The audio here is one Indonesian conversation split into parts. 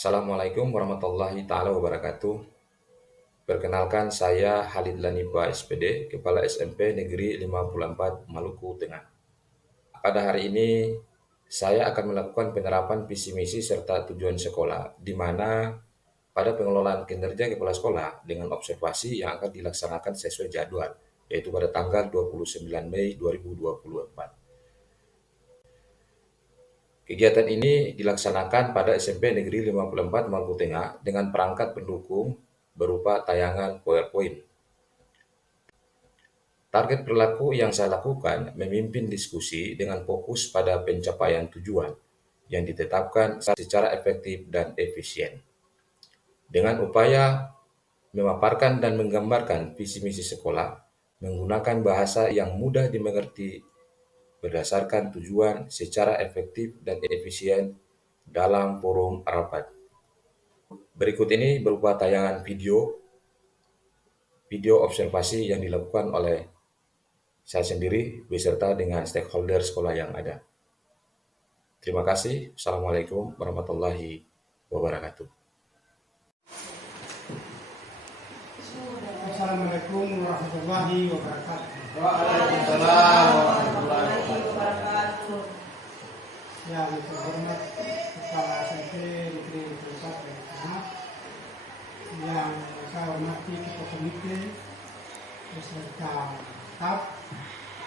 Assalamualaikum warahmatullahi taala wabarakatuh. Perkenalkan saya Halid Lanipa SPD, Kepala SMP Negeri 54 Maluku Tengah. Pada hari ini saya akan melakukan penerapan visi misi serta tujuan sekolah, di mana pada pengelolaan kinerja kepala sekolah dengan observasi yang akan dilaksanakan sesuai jadwal, yaitu pada tanggal 29 Mei 2024. Kegiatan ini dilaksanakan pada SMP Negeri 54 Maluku Tengah dengan perangkat pendukung berupa tayangan PowerPoint. Target perilaku yang saya lakukan memimpin diskusi dengan fokus pada pencapaian tujuan yang ditetapkan secara efektif dan efisien. Dengan upaya memaparkan dan menggambarkan visi misi sekolah menggunakan bahasa yang mudah dimengerti berdasarkan tujuan secara efektif dan efisien dalam forum rapat. Berikut ini berupa tayangan video observasi yang dilakukan oleh saya sendiri beserta dengan stakeholder sekolah yang ada. Terima kasih. Assalamualaikum warahmatullahi wabarakatuh. Assalamualaikum warahmatullahi wabarakatuh. Waalaikumsalam warahmatullahi wabarakatuh. Yang terhormat Kepala SMP Negeri 54 Tengah, yang saya hormati Ketua Komite beserta staf,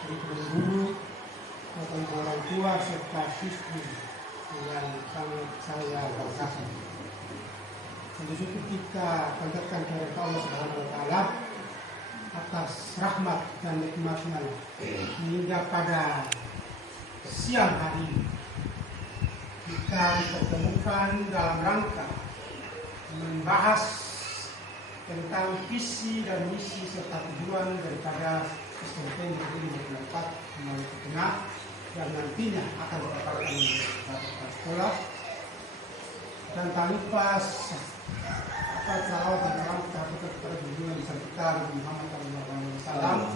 guru, Bapak orang tua serta siswi yang sangat saya banggakan. Tentu saja kita panjatkan kepada Allah Subhanahu wa Ta'ala atas rahmat dan nikmatnya hingga pada siang hari ini kita dipertemukan dalam rangka membahas tentang visi dan misi serta tujuan daripada SMP Negeri 54 Maluku Tengah yang nantinya akan dipaparkan pada sekolah, dan tak lupa salawat dan salam kita kepada junjungan besar kita Nabi Muhammad SAW,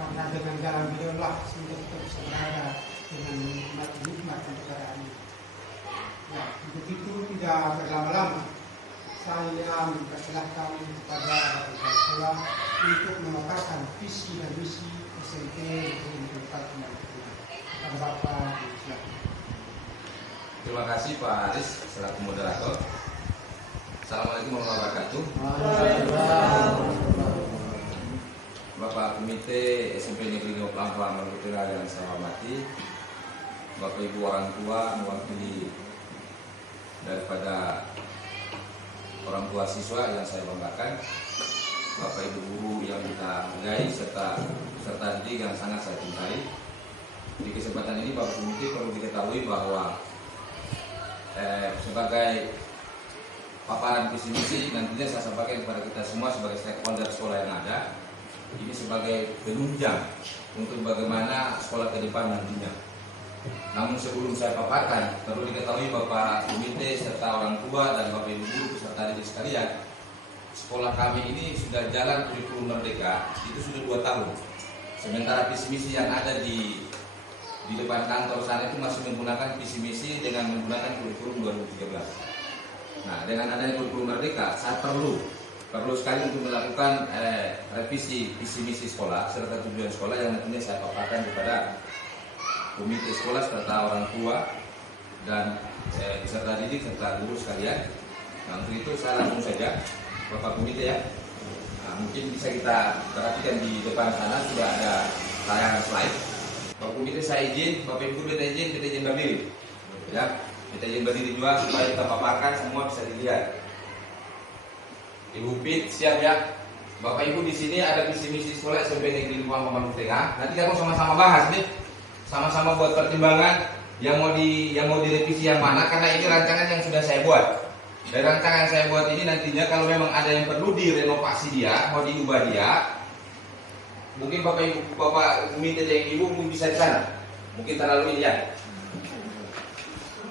karena dengan jalan beliau lah sehingga kita bisa berada dengan nikmat dan keadaan ini. Ya, untuk itu tidak berlama-lama saya mempersilahkan kepada kepala sekolah untuk memaparkan visi dan misi SMP Negeri 54 Maluku Tengah. Kepada Bapak, silakan. Terima kasih Pak Aris selaku moderator. Assalamualaikum warahmatullahi wabarakatuh. Bapak Komite SMP Negeri 54 Maluku Tengah yang saya hormati, Bapak Ibu orang tua mewakili daripada orang tua siswa yang saya banggakan, Bapak Ibu guru yang kita hargai serta didik yang sangat saya cintai. Di kesempatan ini Bapak Komite perlu diketahui bahwa sebagai paparan visi misi nantinya saya sampaikan kepada kita semua sebagai stakeholder sekolah yang ada, ini sebagai penunjang untuk bagaimana sekolah ke depan nantinya. Namun sebelum saya paparkan, perlu diketahui Bapak Komite serta orang tua dan Bapak Ibu guru serta didik sekalian, sekolah kami ini sudah jalan kurikulum merdeka itu sudah 2 tahun. Sementara visi misi yang ada di depan kantor sana itu masih menggunakan visi misi dengan menggunakan kurikulum 2013. Nah, dengan adanya kurikulum merdeka, saya perlu sekali untuk melakukan revisi visi misi sekolah serta tujuan sekolah yang nantinya saya paparkan kepada komite sekolah serta orang tua dan peserta didik serta guru sekalian. Nah, untuk itu saya langsung saja Bapak Komite ya. Nah, mungkin bisa kita perhatikan di depan sana sudah ada tayangan slide. Bapak Komite saya izin, Bapak Ibu minta izin berdiri. Ya, minta izin berdiri juga supaya kita paparkan semua bisa dilihat. Ibu Pit siap ya. Bapak Ibu di sini ada visi misi sekolah SMP Negeri 54 Maluku Tengah. Nanti kamu sama-sama bahas nih. Sama-sama buat pertimbangan yang mau direvisi yang mana, karena ini rancangan yang sudah saya buat. Dari rancangan saya buat ini nantinya kalau memang ada yang perlu direnovasi dia, mau diubah dia, mungkin Bapak minta yang Ibu mungkin bisa di sana. Mungkin terlalu ini ya.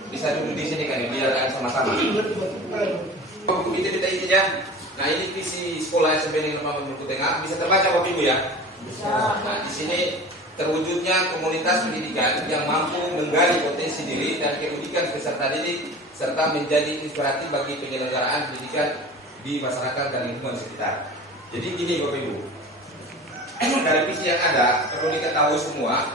Bisa duduk di sini kan, biar sama-sama. Bapak Komite minta izin ya. Nah, ini visi sekolah SMP Negeri 54 Maluku Tengah, bisa terbaca Bapak Ibu ya? Bisa. Nah, di sini terwujudnya komunitas pendidikan yang mampu menggali potensi diri dan keunikan peserta didik serta menjadi inspiratif bagi penyelenggaraan pendidikan di masyarakat dan lingkungan sekitar. Jadi gini Bapak Ibu, dari visi yang ada perlu diketahui semua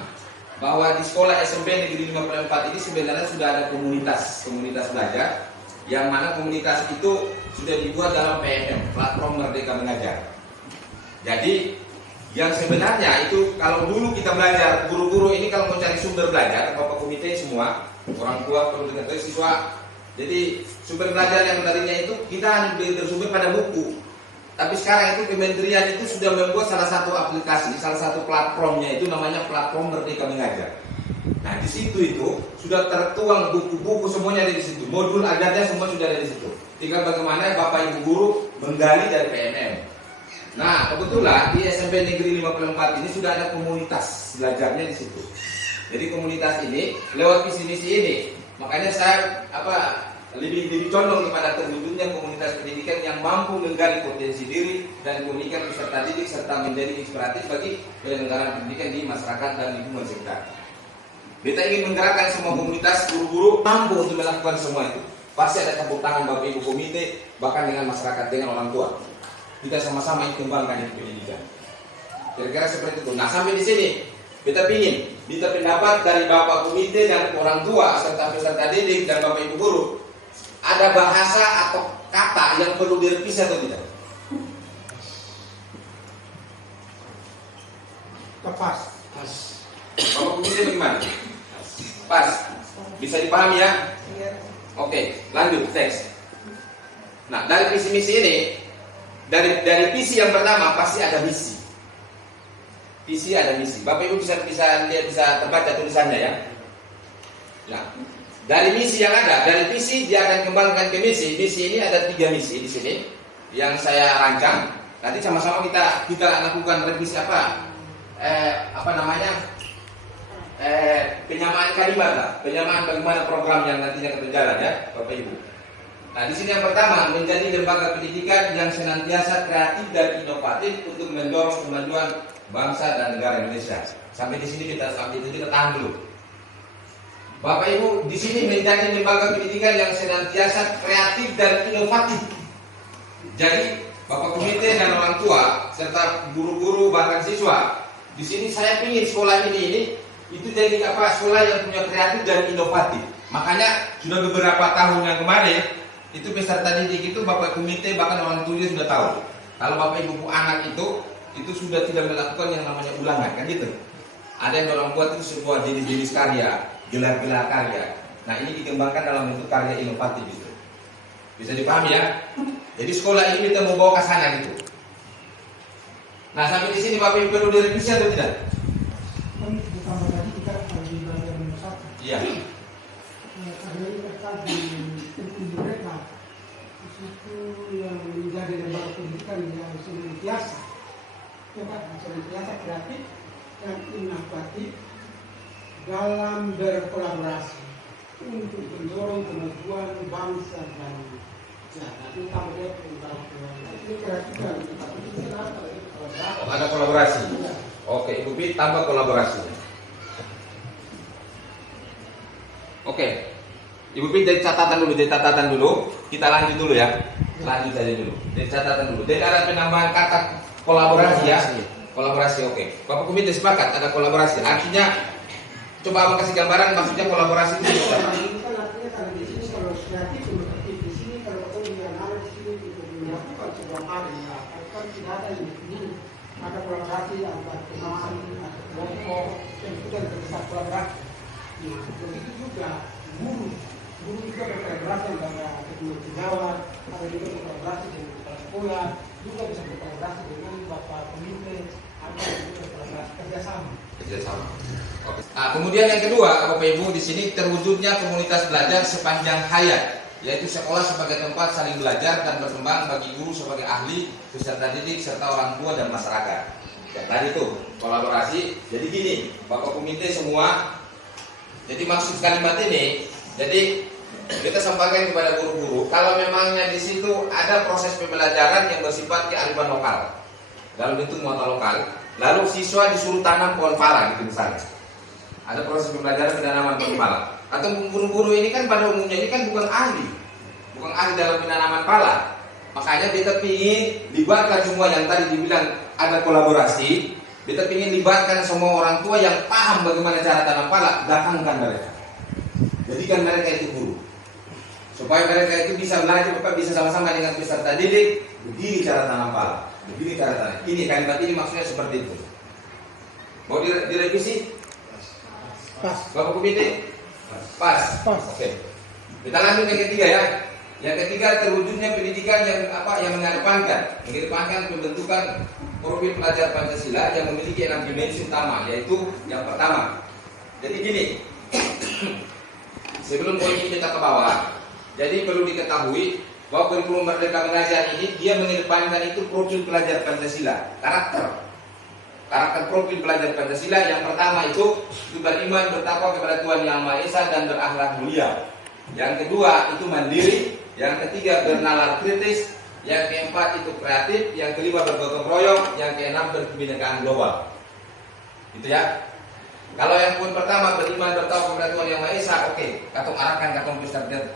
bahwa di sekolah SMP Negeri 54 ini sebenarnya sudah ada komunitas belajar, yang mana komunitas itu sudah dibuat dalam PMM, Platform Merdeka Mengajar. Jadi yang sebenarnya itu kalau dulu kita belajar, guru-guru ini kalau mau cari sumber belajar, Bapak komite semua, orang tua perlu diketahui siswa. Jadi sumber belajar yang tadinya itu kita hanya bersumber pada buku. Tapi sekarang itu kementerian itu sudah membuat salah satu aplikasi, salah satu platformnya itu namanya Platform Merdeka Mengajar. Nah di situ itu sudah tertuang buku-buku semuanya ada di situ, modul ajarnya semua sudah ada di situ. Tinggal bagaimana Bapak Ibu guru menggali dari PMM. Nah kebetulan di SMP Negeri 54 ini sudah ada komunitas belajarnya di situ. Jadi komunitas ini lewat visi misi ini, makanya saya lebih condong kepada terwujudnya komunitas pendidikan yang mampu menggali potensi diri dan pemikiran peserta didik serta menjadi inspiratif bagi penyelenggaraan pendidikan di masyarakat dan lingkungan sekitar. Kita ingin menggerakkan semua komunitas guru-guru mampu untuk melakukan semua itu. Pasti ada campur tangan Bapak Ibu komite, bahkan dengan masyarakat, dengan orang tua. Kita sama-sama ingin kembangkan pendidikan. Kira-kira seperti itu. Nah sampai di sini kita ingin minta pendapat dari Bapak komite dan orang tua serta peserta didik dan Bapak Ibu guru. Ada bahasa atau kata yang perlu direvisi atau tidak? Pas. Bapak komite bagaimana? Pas. Bisa dipahami ya? Oke, lanjut teks. Nah, dari visi misi ini, dari visi yang pertama pasti ada misi. Visi ada misi. Bapak Ibu bisa lihat, bisa terbaca tulisannya ya. Nah, dari misi yang ada, dari visi dia akan kembangkan ke misi. Misi ini ada 3 misi di sini yang saya rancang. Nanti sama-sama kita lakukan revisi penyamaan kalimat lah, penyamaan bagaimana program yang nantinya akan berjalan ya, Bapak Ibu. Nah, di sini yang pertama menjadi lembaga pendidikan yang senantiasa kreatif dan inovatif untuk mendorong kemajuan bangsa dan negara Indonesia. Sampai di sini kita tahan dulu. Bapak Ibu, di sini menjadi lembaga pendidikan yang senantiasa kreatif dan inovatif. Jadi, Bapak komite dan orang tua serta guru-guru bahkan siswa, di sini saya ingin sekolah ini itu jadi sekolah yang punya kreatif dan inovatif. Makanya sudah beberapa tahun yang kemarin itu peserta didik itu Bapak komite bahkan orang tua sudah tahu. Kalau Bapak Ibu anak itu sudah tidak melakukan yang namanya ulangan kan gitu. Ada yang orang buat itu sebuah jenis-jenis karya, gelar-gelar karya. Nah ini dikembangkan dalam bentuk karya inovatif itu. Bisa dipahami ya? Jadi sekolah ini kita mau bawa ke sana gitu. Nah sampai di sini Bapak Ibu perlu direvisi atau tidak? Kan ditambah tadi kita di belajar nomor 1. Iya. Karena ini terkait di penting mereka. Di situ yang menjadi lembaga pendidikan yang senantiasa, senantiasa kreatif dan inovatif dalam berkolaborasi untuk mendorong kemajuan bangsa dan nanti tambah dia ini kreatif dan inovatif itu kenapa? Ada kolaborasi. Oke, Ibu Pi tambah kolaborasi. Oke, Ibu Pi dari catatan dulu. Kita lanjut dulu ya. Lanjut aja dulu. Dari catatan dulu. Dan ada penambahan kata kolaborasi ya. Kolaborasi, oke. Bapak komite sepakat ada kolaborasi. Artinya, coba Abang kasih gambaran maksudnya kolaborasi itu. Ini kan artinya kalau di sini kalau kreatif inovatif di sini kalau kemudian ada di sini kita melakukan sebuah hal ya kan tidak ada ini ada kolaborasi antara teman atau kelompok yang kita bisa kolaborasi. Nah, begitu juga guru juga berkolaborasi antara kedua sejawat, ada juga berkolaborasi dengan kepala sekolah, juga bisa berkolaborasi dengan bapak pemimpin, ada juga berkolaborasi kerjasama. Oke. Nah, kemudian yang kedua, Bapak Ibu, di sini terwujudnya komunitas belajar sepanjang hayat, yaitu sekolah sebagai tempat saling belajar dan berkembang bagi guru sebagai ahli, peserta didik serta orang tua dan masyarakat. Ya, tadi itu kolaborasi. Jadi gini, Bapak komite semua. Jadi maksud kalimat ini, jadi kita sampaikan kepada guru-guru, kalau memangnya di situ ada proses pembelajaran yang bersifat kearifan lokal dalam bentuk muatan lokal, lalu siswa disuruh tanam pohon pala gitu misalnya. Ada proses pembelajaran penanaman pohon pala. atau guru-guru ini kan pada umumnya ini kan bukan ahli dalam penanaman pala. Makanya kita ingin libatkan semua yang tadi dibilang ada kolaborasi. Kita ingin libatkan semua orang tua yang paham bagaimana cara tanam pala, datangkan mereka. Jadikan mereka itu guru. Supaya mereka itu bisa belajar, bisa sama-sama dengan peserta didik. Begini cara tanam pala, begini cara tanam. Ini kalimat ini maksudnya seperti itu. Mau direvisi? Pas. Bapak Komite? Pas. Oke. Kita lanjut yang ketiga ya. Yang ketiga, terwujudnya pendidikan yang mengedepankan pembentukan profil pelajar Pancasila yang memiliki 6 dimensi utama, yaitu yang pertama. Jadi gini, sebelum poin ini kita ke bawah, jadi perlu diketahui bahwa kurikulum Merdeka Mengajar ini dia mengedepankan itu profil pelajar Pancasila, karakter profil pelajar Pancasila. Yang pertama itu beriman, bertakwa kepada Tuhan Yang Maha Esa dan berakhlak mulia. Yang kedua itu mandiri. Yang ketiga bernalar kritis. Yang keempat itu kreatif. Yang kelima bergotong royong. Yang keenam berkebinekaan global. Itu ya. Kalau yang poin pertama beriman, bertakwa kepada Tuhan Yang Maha Esa, oke. Katong arahkan katong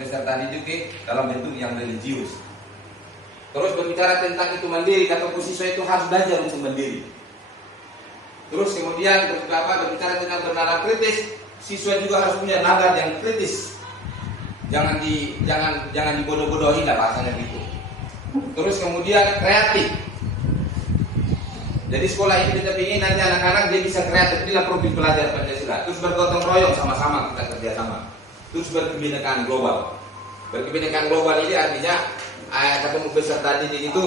peserta didik dalam bentuk yang religius. Terus berbicara tentang itu mandiri, katong siswa itu harus belajar untuk mandiri. Terus kemudian berbicara tentang bernalar kritis, siswa juga harus punya nalar yang kritis. Jangan dibodoh-bodohin lah bahasanya gitu. Terus kemudian kreatif. Jadi sekolah ini kita ingin nanti anak-anak dia bisa kreatif, inilah profil pelajar Pancasila. Terus bergotong royong sama-sama kita kerjasama. Terus berkebinekaan global. Berkebinekaan global ini artinya ketemu peserta didik itu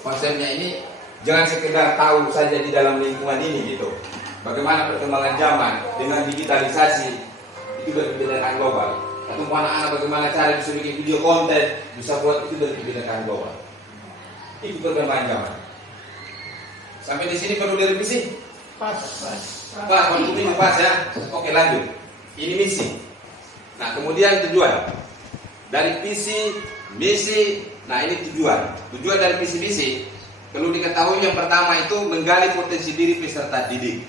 konsepnya ini jangan sekedar tahu saja di dalam lingkungan ini gitu. Bagaimana perkembangan zaman dengan digitalisasi itu berkebinekaan global. Atau anak-anak bagaimana cara bisa bikin video konten, bisa buat itu berkebinekaan global. Itu perkembangan zaman. Sampai di sini perlu direvisi? Pas. Waktu ini pas ya. Oke lanjut. Ini misi. Nah kemudian tujuan. Dari visi, misi. Nah ini tujuan. Tujuan dari visi misi. Perlu diketahui yang pertama itu menggali potensi diri peserta didik.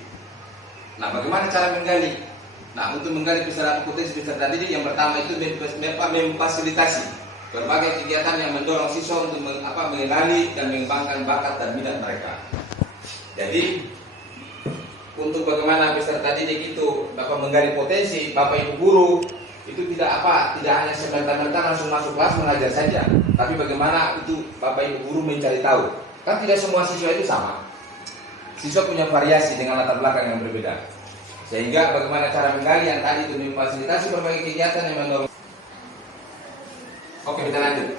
Nah bagaimana cara menggali? Nah untuk menggali potensi peserta didik yang pertama itu memfasilitasi berbagai kegiatan yang mendorong siswa untuk mengenali dan mengembangkan bakat dan minat mereka. Jadi untuk bagaimana peserta didik itu dapat menggali potensi, Bapak Ibu guru itu tidak hanya sebentar-bentar langsung masuk kelas mengajar saja, tapi bagaimana itu Bapak Ibu guru mencari tahu. Kan tidak semua siswa itu sama. Siswa punya variasi dengan latar belakang yang berbeda. Sehingga bagaimana cara menggali yang tadi itu memfasilitasi berbagai kegiatan yang mendorong. Oke, kita lanjut.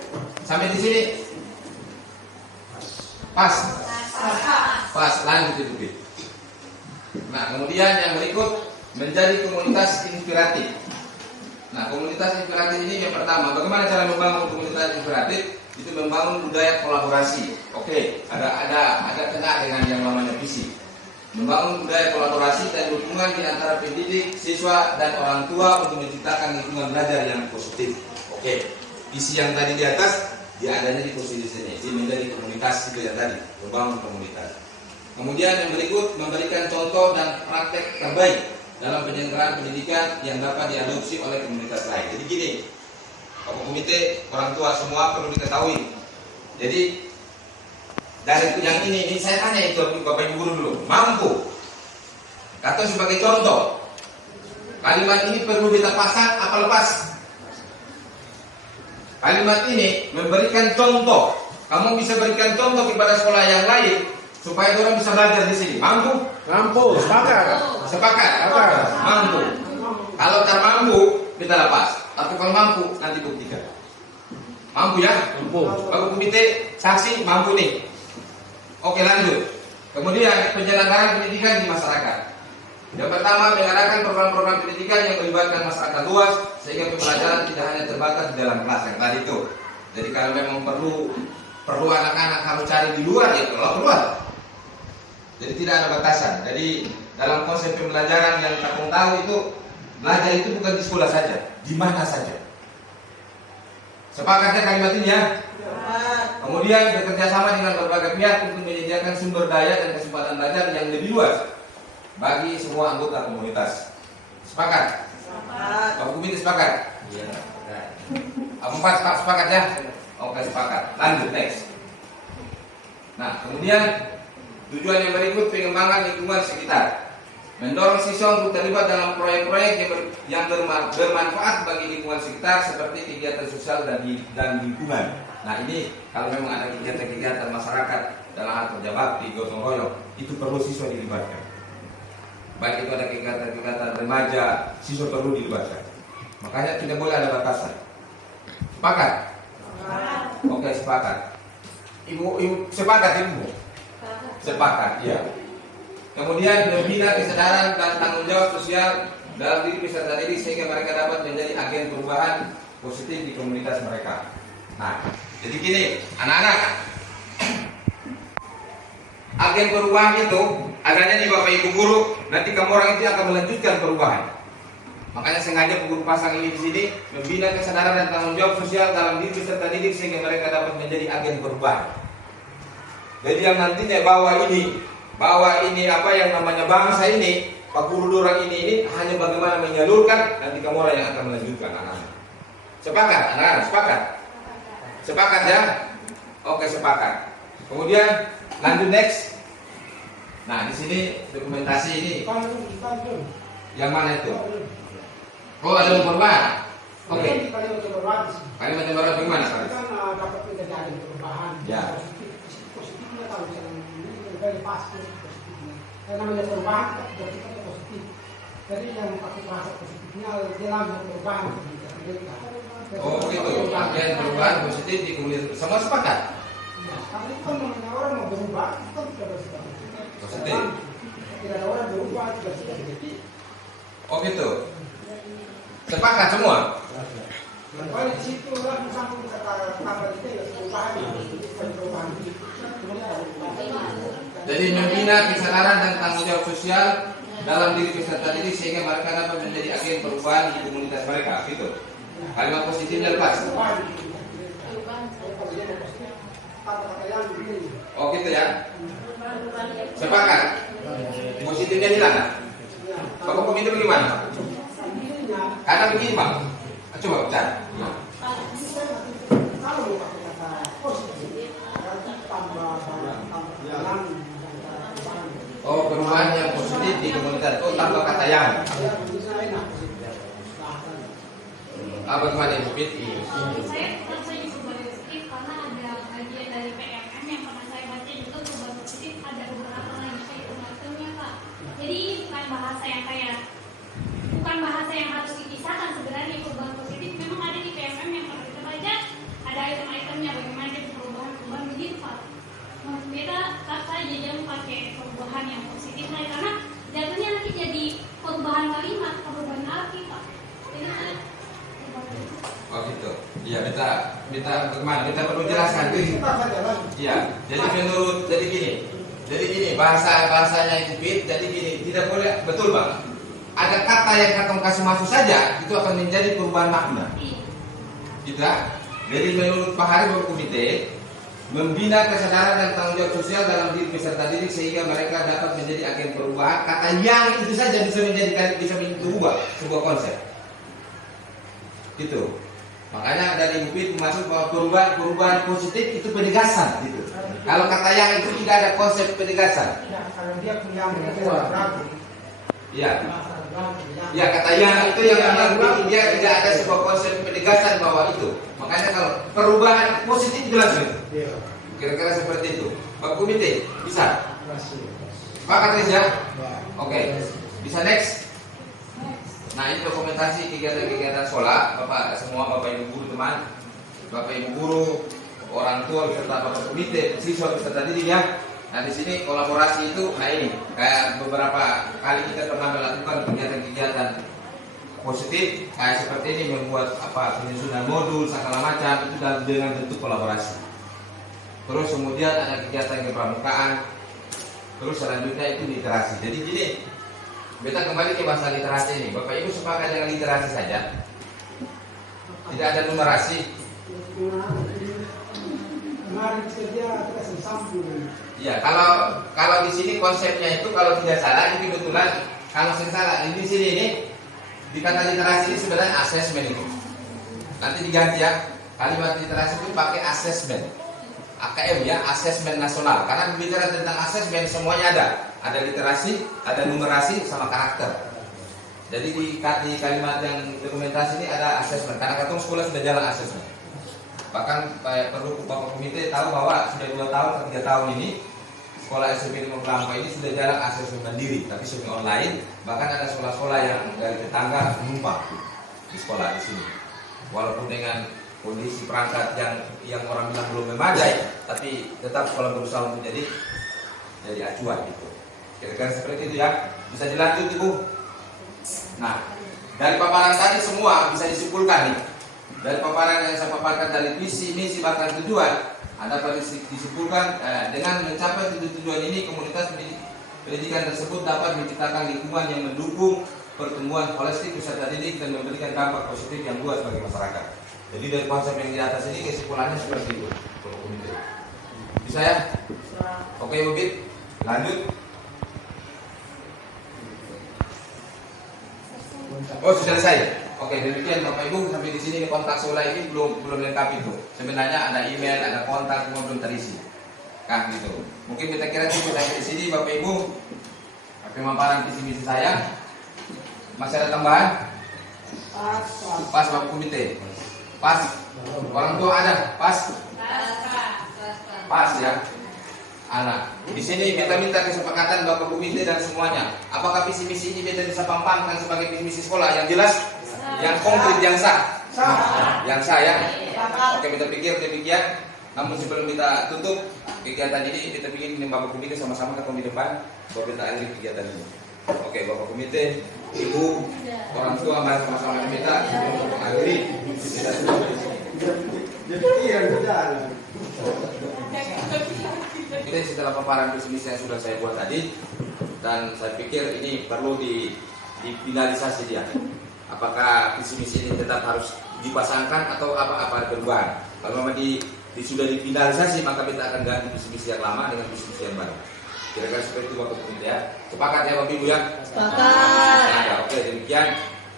Sampai di sini. Pas. Lanjut itu. Nah, kemudian yang berikut menjadi komunitas inspiratif. Nah, komunitas inspiratif ini yang pertama, bagaimana cara membangun komunitas inspiratif? Itu membangun budaya kolaborasi. Oke, ada kena dengan yang namanya visi. Membangun budaya kolaborasi dan dukungan di antara pendidik, siswa dan orang tua untuk menciptakan lingkungan belajar yang positif. Oke, visi yang tadi di atas dia adanya di posisi sini. Ini menjadi komunitas itu yang tadi, membangun komunitas. Kemudian yang berikut memberikan contoh dan praktek terbaik dalam penyelenggaraan pendidikan yang dapat diadopsi oleh komunitas lain. Jadi gini, Bapak Komite, orang tua semua perlu diketahui. Jadi dari yang ini saya tanya itu Bapak Ibu guru dulu, mampu? Atau sebagai contoh, kalimat ini perlu kita pasang apa lepas? Kalimat ini memberikan contoh. Kamu bisa berikan contoh kepada sekolah yang lain supaya orang bisa belajar di sini. Mampu? Mampu, sepakat. Mampu. Kalau tak mampu, kita lepas. Tapi kalau mampu, nanti buktikan. Mampu ya? Mampu. Bapak Komite, saksi mampu nih. Oke lanjut. Kemudian penyelenggaraan pendidikan di masyarakat. Yang pertama, mengadakan program-program pendidikan yang melibatkan masyarakat luas sehingga pembelajaran tidak hanya terbatas di dalam kelas yang tadi itu. Jadi kalau memang perlu anak-anak harus cari di luar ya keluar. Jadi tidak ada batasan. Jadi dalam konsep pembelajaran yang kamu tahu itu belajar itu bukan di sekolah saja, di mana saja. Sepakatnya kalimat ini ya. Kemudian bekerja sama dengan berbagai pihak untuk menyediakan sumber daya dan kesempatan belajar yang lebih luas bagi semua anggota komunitas. Sepakat? Pak Komite sepakat? Iya. Empat sepakat ya? Oke, sepakat. Lanjut next. Nah, kemudian tujuan yang berikut pengembangan lingkungan sekitar. Mendorong siswa untuk terlibat dalam proyek-proyek yang bermanfaat bagi lingkungan sekitar seperti kegiatan sosial dan lingkungan. Nah, ini kalau memang ada kegiatan-kegiatan masyarakat dalam hal kerja bakti, gotong royong, itu perlu siswa dilibatkan. Baik itu ada kegiatan-kegiatan remaja, siswa perlu dilibatkan. Makanya tidak boleh ada batasan. Sepakat? Oke, sepakat. Ibu sepakat ibu? Sepakat, ya. Kemudian membina kesadaran dan tanggung jawab sosial dalam diri peserta didik sehingga mereka dapat menjadi agen perubahan positif di komunitas mereka. Nah, jadi gini, anak-anak, agen perubahan itu adanya di Bapak Ibu guru, nanti kamu orang itu akan melanjutkan perubahan. Makanya sengaja guru pasang ini di sini membina kesadaran dan tanggung jawab sosial dalam diri peserta didik sehingga mereka dapat menjadi agen perubahan. Jadi yang nantinya bawa ini apa yang namanya bangsa ini, Pak Guru Dorang ini hanya bagaimana menyalurkan, nanti kamu orang yang akan melanjutkan anak-anak. Sepakat, anak-anak, sepakat? Sepakat ya? Oke, sepakat. Kemudian lanjut next. Nah, di sini dokumentasi ini. Yang mana itu? Oh, ada perubahan. Oke. Kalimat yang baru bagaimana? Kan dapat terjadi perubahan. Ya. Positifnya kalau misalnya pasti positifnya. Karena namanya perubahan kita positif. Jadi yang pakai bahasa positifnya dia langsung perubahan. Oh gitu. Agen perubahan positif di komunitas. Semua sepakat? Ya, karena itu kan namanya orang mau berubah, itu kan tidak berubah. Positif. Tidak ada orang berubah, tidak sudah jadi. Oh gitu. Sepakat semua? Kalau di situ orang sambung kata itu ya perubahan. Jadi membina kesadaran dan tanggung jawab sosial dalam diri peserta didik sehingga mereka dapat menjadi agen perubahan di komunitas mereka. Gitu. Kalimat positifnya lepas. Oh gitu ya. Sepakat. Positifnya hilang. Bapak Komite bagaimana? Karena begini Bang. Coba bicara. Oh, perubahan yang positif di komunitas. Oh, tanpa kata yang. Apa gimana Ibu Fit? Saya sebagai positif karena ada bagian dari PMM yang pernah saya baca juga perubahan positif ada beberapa lagi kayak macamnya Pak. Jadi bukan bahasa yang harus dipisahkan sebenarnya perubahan positif memang ada di PMM yang pernah kita baca ada item-itemnya bagaimana perubahan begitu Pak. Beda saya jadi pakai perubahan yang positif lah karena jatuhnya nanti jadi perubahan kalimat perubahan arti Pak. Jadi Oh gitu. Iya, kita bagaimana? Kita perlu jelaskan itu. Iya. Jadi gini. Bahasanya itu Fit. Jadi gini, tidak boleh betul Bang. Ada kata yang katong kasih masuk saja itu akan menjadi perubahan makna. Kita. Jadi menurut Pak Hari Bapak Komite membina kesadaran dan tanggung jawab sosial dalam diri peserta didik sehingga mereka dapat menjadi agen perubahan. Kata yang itu saja bisa berubah sebuah konsep. Gitu. Makanya dari Ibu Fit masuk bahwa perubahan positif itu penegasan gitu. Kalau kata yang itu tidak ada konsep penegasan. Kalau dia punya berarti. Iya. Ya kata yang itu yang bikin dia tidak ada sebuah konsep penegasan bahwa itu. Makanya kalau perubahan positif jelas gitu. Kira-kira seperti itu. Pak Komite bisa? Sepakat Reza? Oke. Bisa next? Nah ini dokumentasi kegiatan-kegiatan sekolah semua Bapak Ibu guru teman, Bapak Ibu guru, orang tua beserta Bapak Komite, siswa beserta didik ya. Nah di sini kolaborasi itu, nah ini kayak beberapa kali kita pernah melakukan kegiatan-kegiatan positif kayak seperti ini membuat penyusunan modul segala macam itu dengan bentuk kolaborasi. Terus kemudian ada kegiatan kepramukaan, terus selanjutnya itu literasi. Jadi gini. Kita kembali ke bahasa literasi ini. Bapak Ibu sepakat dengan literasi saja? Tidak ada numerasi? Ya, kalau di sini konsepnya itu kalau tidak salah ini kebetulan kalau saya salah di sini ini di kata literasi ini sebenarnya asesmen itu. Nanti diganti ya, kalimat literasi itu pakai asesmen. AKM ya, asesmen nasional. Karena berbicara tentang asesmen semuanya ada. Ada literasi, ada numerasi, sama karakter. Jadi di kalimat yang dokumentasi ini ada asesmen. Karena katong sekolah sudah jalan asesmen. Bahkan perlu Bapak Komite tahu bahwa sudah 2 tahun atau 3 tahun ini sekolah SMP Lima Kelapa ini sudah jalan asesmen mandiri, tapi semi online. Bahkan ada sekolah-sekolah yang dari tetangga menumpang di sekolah di sini. Walaupun dengan kondisi perangkat yang orang bilang belum memadai, tapi tetap sekolah berusaha untuk jadi acuan gitu. Kira-kira seperti itu ya. Bisa dilanjut Ibu. Nah, dari paparan tadi semua bisa disimpulkan nih. Dari paparan yang saya paparkan dari visi, misi, bahkan tujuan, dapat disimpulkan dengan mencapai tujuan ini komunitas pendidikan tersebut dapat menciptakan lingkungan yang mendukung pertumbuhan holistik peserta didik dan memberikan dampak positif yang luas bagi masyarakat. Jadi dari konsep yang di atas ini kesimpulannya seperti itu. Bisa ya? Oke Ibu Bit, lanjut. Oh sudah selesai. Oke, demikian Bapak Ibu, sampai di sini kontak sekolah ini belum lengkap itu. Sebenarnya ada email, ada kontak, semua belum terisi. Nah, gitu. Mungkin kita kira cukup sampai di sini Bapak Ibu. Pemaparan visi misi saya. Masih ada tambahan? Pas Bapak Komite. Pas. Orang tua ada? Pas. Pas ya. Anak. Di sini kita minta kesepakatan Bapak Komite dan semuanya. Apakah visi misi ini bisa pampangkan sebagai visi misi sekolah yang jelas? Yang konkret, yang sah. Yang sah ya. Oke, kita pikir demikian. Namun sebelum kita tutup kegiatan ini, kita bikin Bapak Komite sama-sama ketemu di depan bahwa kita akhiri kegiatan ini. Oke, Bapak Komite, Ibu, orang tua, mari sama-sama kita akhiri. Jadi yang berjalan. Ini setelah paparan visi misi yang sudah saya buat tadi, dan saya pikir ini perlu difinalisasi dia. Apakah visi misi ini tetap harus dipasangkan atau apa perubahan? Kalau memang sudah difinalisasi, maka kita akan ganti visi misi yang lama dengan visi misi yang baru. Kira-kira seperti itu Bapak Komite ya. Sepakat ya Bapak Ibu ya? Sepakat. Oke, demikian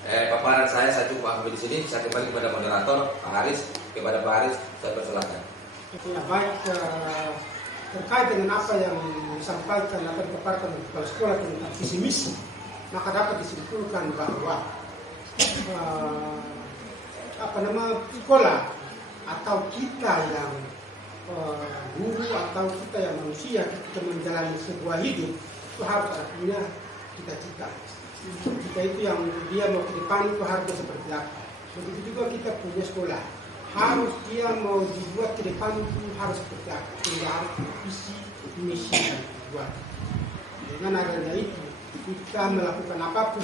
paparan saya cukup sampai di sini. Saya kembali kepada moderator Pak Haris. Kepada Pak Haris, saya persilakan. Ya, baik, terkait dengan apa yang disampaikan atau dipaparkan oleh kepala sekolah tentang visi misi, maka dapat disimpulkan bahwa sekolah atau kita yang guru atau kita yang manusia, kita menjalani sebuah hidup itu harus punya cita-cita. Cita itu yang dia mau ke depan itu harus seperti apa. Begitu juga kita punya sekolah, harus dia mau dibuat ke depan itu harus seperti apa. Sehingga harus visi, misi dan tujuan. Dengan adanya itu kita melakukan apapun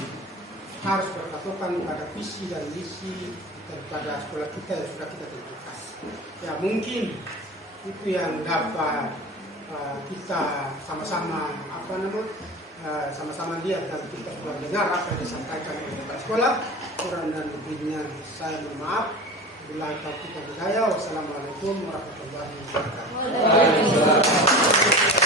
harus berpatokan pada visi dan misi daripada sekolah kita yang sudah kita tentukan. Ya mungkin itu yang dapat kita sama-sama sama-sama lihat dan kita sudah dengar apa yang disampaikan oleh kepala sekolah. Kurang dan lebihnya saya mohon maaf. Billahi taufiq wal hidayah. Wassalamualaikum warahmatullahi wabarakatuh.